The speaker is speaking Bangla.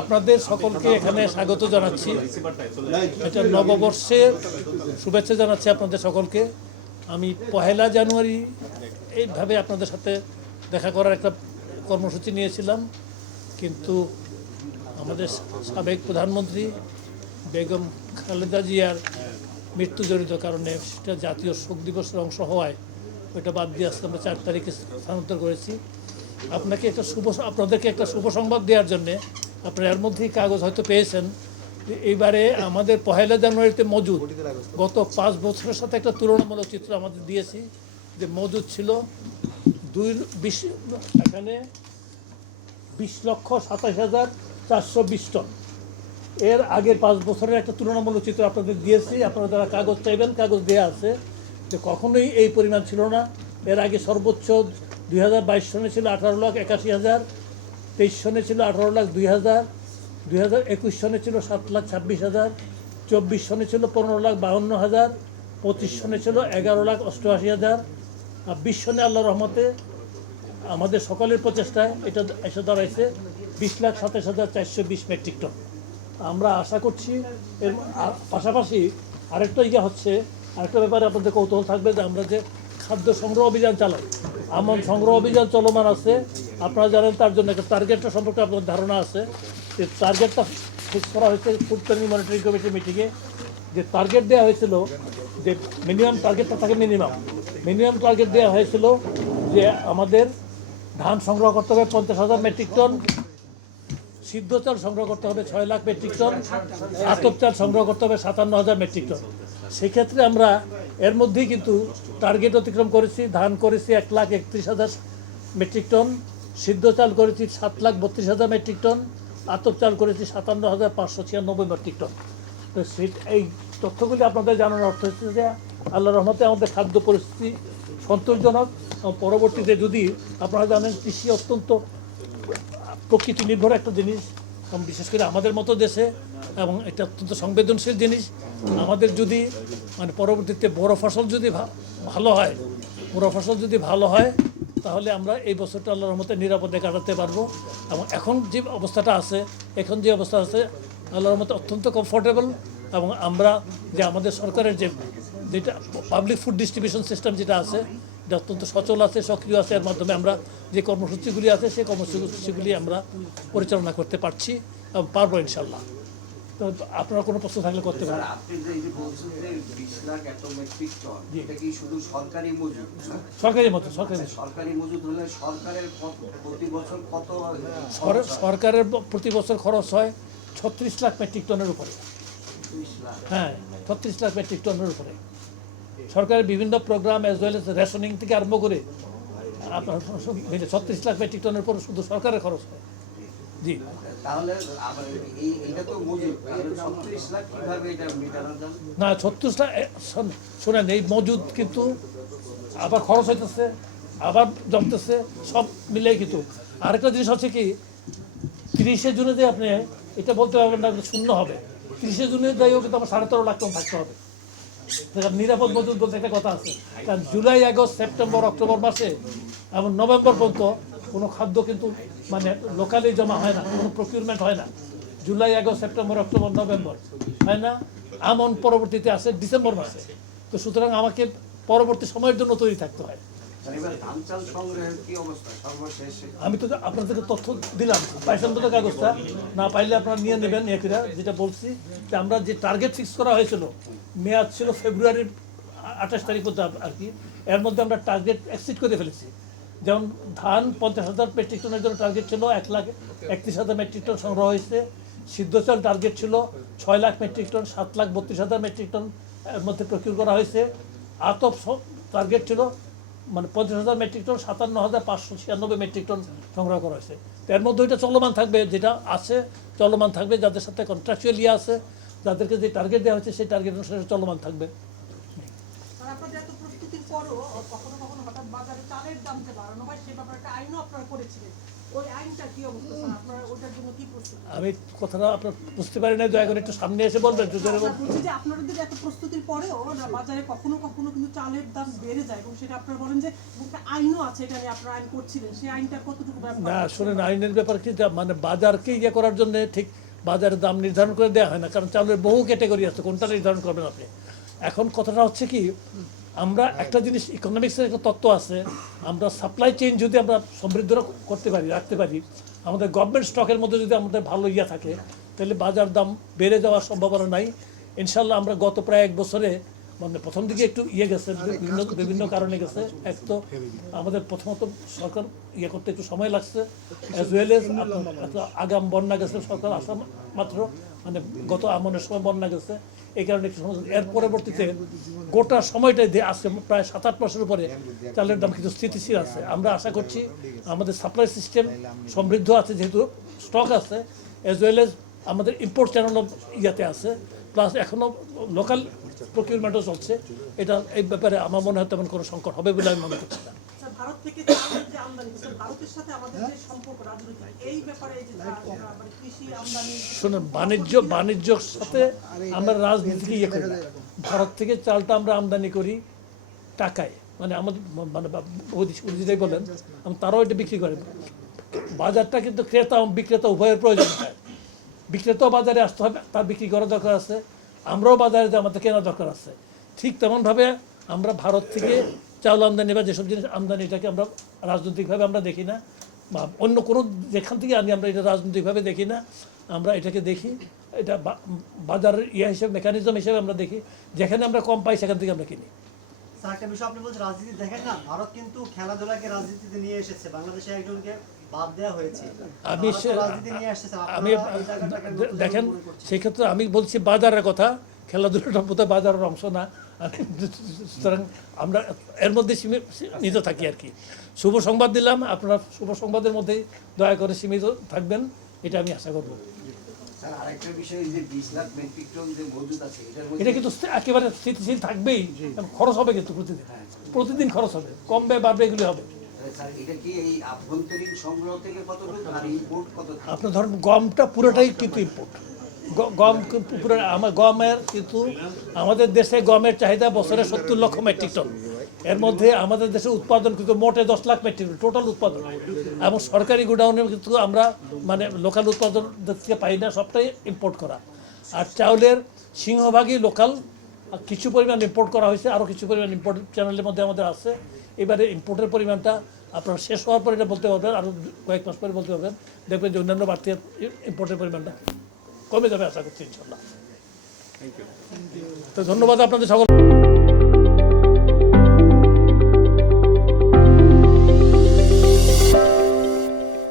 আপনাদের সকলকে এখানে স্বাগত জানাচ্ছি। এটা নববর্ষের শুভেচ্ছা জানাচ্ছি আপনাদের সকলকে। আমি 1 জানুয়ারি এইভাবে আপনাদের সাথে দেখা করার একটা কর্মসূচি নিয়েছিলাম, কিন্তু আমাদের সাবেক প্রধানমন্ত্রী বেগম খালেদা জিয়ার মৃত্যুজনিত কারণে সেটা জাতীয় শোক দিবসের অংশ হওয়ায় ওইটা বাদ দিয়ে আসতে আমরা 4 তারিখে স্থানান্তর করেছি। আপনাদেরকে একটা শুভ সংবাদ দেওয়ার জন্যে আপনারা এর মধ্যেই কাগজ হয়তো পেয়েছেন যে এইবারে আমাদের 1 জানুয়ারিতে মজুদ গত 5 বছরের সাথে একটা তুলনামূলক চিত্র আমাদের দিয়েছি যে মজুদ ছিল এখানে 20,27,420 টন। এর আগের 5 বছরের একটা তুলনামূলক চিত্র আপনাদের দিয়েছি। আপনারা যারা কাগজ চাইবেন কাগজ দেওয়া আছে যে কখনোই এই পরিমাণ ছিল না। এর আগে সর্বোচ্চ 2022 সনে ছিল 18,81,000, 23 সনে ছিল 18,02,000, 2021 সনে ছিল 7,26,000, 24 সনে ছিল 15,52,000, 25 সনে ছিল 11,88,000, আর 20 সনে আল্লাহর রহমতে আমাদের সকলের প্রচেষ্টায় এটা এসে দাঁড়াইছে 20,27,420 মেট্রিক টন। আমরা আশা করছি এর পাশাপাশি আরেকটা আরেকটা ব্যাপারে আপনাদের কৌতূহল থাকবে যে আমরা যে খাদ্য সংগ্রহ অভিযান চালাই, আমন সংগ্রহ অভিযান চলমান আছে। আপনারা জানেন তার জন্য একটা টার্গেটটা সম্পর্কে আপনাদের ধারণা আছে। যে টার্গেটটা ফিক্স করা হয়েছে ফুড প্ল্যানিং মনিটরিং কমিটির মিটিংয়ে। যে টার্গেট দেওয়া হয়েছিল যে মিনিমাম টার্গেটটা থাকে মিনিমাম টার্গেট দেওয়া হয়েছিল যে আমাদের ধান সংগ্রহ করতে হবে 50,000 মেট্রিক টন, সিদ্ধ চাল সংগ্রহ করতে হবে 6 লাখ মেট্রিক টন, আতপ চাল সংগ্রহ করতে হবে 57,000 মেট্রিক টন। সেক্ষেত্রে আমরা এর মধ্যেই কিন্তু টার্গেট অতিক্রম করেছি। ধান করেছি 1,31,000 মেট্রিক টন, সিদ্ধ চাল করেছি 7,32,000 মেট্রিক টন, আতপ চাল করেছি 57,596 মেট্রিক টন। তো এই তথ্যগুলি আপনাদের জানানোর অর্থ হচ্ছে যে আল্লাহর রহমতে আমাদের খাদ্য পরিস্থিতি সন্তোষজনক। পরবর্তীতে যদি আপনারা জানেন কৃষি অত্যন্ত প্রকৃতি নির্ভর একটা জিনিস, বিশেষ করে আমাদের মতো দেশে, এবং এটা অত্যন্ত সংবেদনশীল জিনিস। আমাদের যদি পরবর্তীতে বড় ফসল যদি ভালো হয় তাহলে আমরা এই বছরটা আল্লাহর রহমতে নিরাপদে কাটাতে পারবো। এবং এখন যে অবস্থা আছে আল্লাহর রহমতে অত্যন্ত কমফোর্টেবল। এবং আমরা যে আমাদের সরকারের যেটা পাবলিক ফুড ডিস্ট্রিবিউশন সিস্টেম যেটা আছে এটা অত্যন্ত সচল আছে, সক্রিয় আছে। এর মাধ্যমে আমরা যে কর্মসূচিগুলি আছে সেই কর্মসূচিগুলি আমরা পরিচালনা করতে পারছি এবং পারবো ইনশাল্লাহ। তো আপনারা কোনো প্রশ্ন থাকলে করতে পারেন। সরকারের প্রতি বছর খরচ হয় 36 লাখ মেট্রিক টনের উপরে। হ্যাঁ, 36 লাখ মেট্রিক টনের উপরে সরকারের বিভিন্ন programme as well as rationing থেকে আরম্ভ করে আপনার 36 লাখ মেট্রিক টনের উপর শুধু সরকারের খরচ হয়। জি, না 36 লাখ শোনেন, এই মজুদ কিন্তু আবার খরচ হইতেছে, আবার জমতেছে, সব মিলে। কিন্তু আরেকটা জিনিস হচ্ছে কি, 30শে জুনে যে আপনি এটা বলতে পারবেন না শূন্য হবে। 30শে জুনে যাই হোক কিন্তু আমার 13.5 লাখ টন থাকতে হবে। নিরাপদ মজুদ বলতে একটা কথা আছে। কারণ জুলাই, আগস্ট, সেপ্টেম্বর, অক্টোবর মাসে এবং নভেম্বর পর্যন্ত কোনো খাদ্য কিন্তু লোকালি জমা হয় না, কোনো প্রকিউরমেন্ট হয় না। July, August, September, October, November হয় না। আমন পরবর্তীতে আসে ডিসেম্বর মাসে। তো সুতরাং আমাকে পরবর্তী সময়ের জন্য তৈরি থাকতে হয়। আমি তো আপনাদেরকে তথ্য দিলাম, পাইছেন তো কাগজটা? না পাইলে আপনারা নিয়ে নেবেন। যেটা বলছি যে আমরা যে টার্গেট ফিক্স করা হয়েছিল, মেয়াদ ছিল ফেব্রুয়ারির 28 তারিখ পর্যন্ত আর কি। এর মধ্যে আমরা টার্গেট এক্সিড করে ফেলেছি। যেমন ধান 50,000 মেট্রিক টনের জন্য টার্গেট ছিল, 1,31,000 মেট্রিক টন সংগ্রহ হয়েছে। সিদ্ধ চাল টার্গেট ছিল 6 lakh metric ton, 7,32,000 metric ton এর মধ্যে প্রকিউর করা হয়েছে। আতপ টার্গেট ছিল 50,000 মেট্রিক টন, 57,596 মেট্রিক টন সংগ্রহ করা হয়েছে। এর মধ্যে ওইটা চলমান থাকবে, যেটা আছে চলমান থাকবে। যাদের সাথে কন্ট্রাকচুয়াল আছে, যাদেরকে যে টার্গেট দেওয়া হয়েছে সেই টার্গেট অনুসারে চলমান থাকবে। ওই আইনটা কি অবস্থা স্যার? আপনারা ওটার জন্য কি প্রস্তুতি? আমি কথাটা আপনার বুঝতে পারি না, দয়া করে একটু সামনে এসে বলবেন যদি। স্যার, বলছি যে আপনাদের এত প্রস্তুতির পরেও না বাজারে কখনো কখনো কিন্তু চালের দাম বেড়ে যায়, এবং সেটা আপনারা বলেন যে একটা আইনও আছে, এটা নিয়ে আপনারা আইন করছিলেন, সেই আইনটা কতটুকু ব্যবহার না করছেন? শুনেন, আইনের ব্যাপার কি, মানে বাজারকে ইয়ে করার জন্য ঠিক বাজারের দাম নির্ধারণ করে দেওয়া হয় না, কারণ চালের বহু ক্যাটাগরি আছে, কোনটা নির্ধারণ করবেন আপনি। এখন কথাটা হচ্ছে কি, আমরা একটা জিনিস, ইকোনমিক্সের একটা তত্ত্ব আছে, আমরা সাপ্লাই চেইন যদি আমরা সমৃদ্ধ করতে পারি, রাখতে পারি, আমাদের গভর্নমেন্ট স্টকের মধ্যে যদি আমাদের ভালো ইয়ে থাকে, তাহলে বাজার দাম বেড়ে যাওয়ার সম্ভাবনা নাই। ইনশাল্লাহ আমরা গত প্রায় 1 বছরে, মানে প্রথম দিকে একটু ইয়ে গেছে, বিভিন্ন কারণে গেছে। এক তো আমাদের প্রথমত সরকার ইয়ে করতে একটু সময় লাগছে, অ্যাজ ওয়েল এজ আগাম বন্যা গেছে, সরকার আসা মাত্র, মানে গত আমনের সময় বন্যা গেছে, এই কারণে একটু সময়। এর পরবর্তীতে গোটা সময়টাই আসছে প্রায় 7-8 মাসের উপরে চালের দাম কিন্তু স্থিতিশীল আছে। আমরা আশা করছি আমাদের সাপ্লাই সিস্টেম সমৃদ্ধ আছে, যেহেতু স্টক আছে, অ্যাজ ওয়েল এজ আমাদের ইম্পোর্ট চ্যানেলও ইয়াতে আছে, প্লাস এখনও লোকাল প্রকিউরমেন্টও চলছে। এটা এই ব্যাপারে আমার মনে হয় তেমন কোনো সংকট হবে বলে আমি মনে করছি না। স্যার, ভারত থেকে চালের যে আমদানি, স্যার, ভারতের সাথে আমাদের যে সম্পর্ক রাজনৈতিক, এই ব্যাপারে এই যে মানে কৃষি আমদানি, শুনুন, বাণিজ্যর সাথে আমরা রাজনীতিকে ইয়ে করি না। ভারত থেকে চালটা আমরা আমদানি করি টাকায়, মানে আমাদের মানে যেটাই বলেন, তারাও এটা বিক্রি করে। বাজারটা কিন্তু ক্রেতা এবং বিক্রেতা উভয়ের প্রয়োজন হয়। বিক্রেতাও বাজারে আসতে হবে, তার বিক্রি করার দরকার আছে, আমরাও বাজারে যে আমাদের কেনার দরকার আছে। ঠিক তেমনভাবে আমরা ভারত থেকে চাউল আমদানি বা যেসব জিনিস আমদানিটাকে আমরা রাজনৈতিকভাবে আমরা দেখি না, বা অন্য কোনো যেখান থেকে আনি আমরা এটা রাজনৈতিকভাবে দেখি না। আমরা এটাকে দেখি, এটা বাজারের ইয়ে হিসেবে, মেকানিজম হিসেবে আমরা দেখি, যেখানে আমরা কম পাই সেখান থেকে আমরা কিনি। স্যার, একটা বিষয় আপনি বলছেন রাজনীতি দেখেন না, ভারত কিন্তু খেলাধুলাকে রাজনীতিতে নিয়ে এসেছে, বাংলাদেশে একজনকে বাদ দেওয়া হয়েছে। রাজনীতি নিয়ে আসছে স্যার, আমি আপনারা এই জায়গাটাকে নতুন দেখেন, মনে করছেন। সেই ক্ষেত্রে আমি বলছি বাজারের কথা, খেলাধুলাটা বোধহয় বাজারের অংশ না। সুতরাং আমরা এর মধ্যে সীমিত থাকি আর কি। শুভ সংবাদ দিলাম, আপনারা শুভ সংবাদের মধ্যেই দয়া করে সীমিত থাকবেন, এটা আমি আশা করব। স্যার, আরেকটা বিষয়, যে 20 লাখ মেট্রিক টন যে মজুদ আছে, এটার মধ্যে এটা কিন্তু একেবারে স্থিতিশীল থাকবেই, খরচ হবে কিন্তু প্রতিদিন খরচ হবে, কমবে বাড়বে এগুলি হবে। স্যার, এটা কি এই আভ্যন্তরীণ সংগ্রহ থেকে কতটুকু আর ইম্পোর্ট কত? আপনার ধরুন গমটা পুরোটাই কিন্তু ইম্পোর্ট। গম পুরো গমের কিন্তু আমাদের দেশে গমের চাহিদা বছরে 70 লক্ষ মেট্রিক টন। এর মধ্যে আমাদের দেশে উৎপাদন কিন্তু মোটে 10 লাখ মেট্রিক টন টোটাল উৎপাদন, এবং সরকারি গোডাউনে কিন্তু আমরা মানে লোকাল উৎপাদন থেকে পাই না, সবটাই ইম্পোর্ট করা। আর চাউলের সিংহভাগই লোকাল, কিছু পরিমাণ ইম্পোর্ট করা হয়েছে, আরও কিছু পরিমাণ ইম্পোর্ট চ্যানেলের মধ্যে আমাদের আছে। এবারে ইম্পোর্টের পরিমাণটা আপনারা শেষ হওয়ার পর এটা বলতে পারবেন, আরও কয়েক মাস পরে বলতে পারবেন, দেখবেন যে অন্যান্য বাড়তি ইম্পোর্টের পরিমাণটা কমে যাবে আশা করছি ইনশাল্লাহ। তো ধন্যবাদ আপনাদের সকল।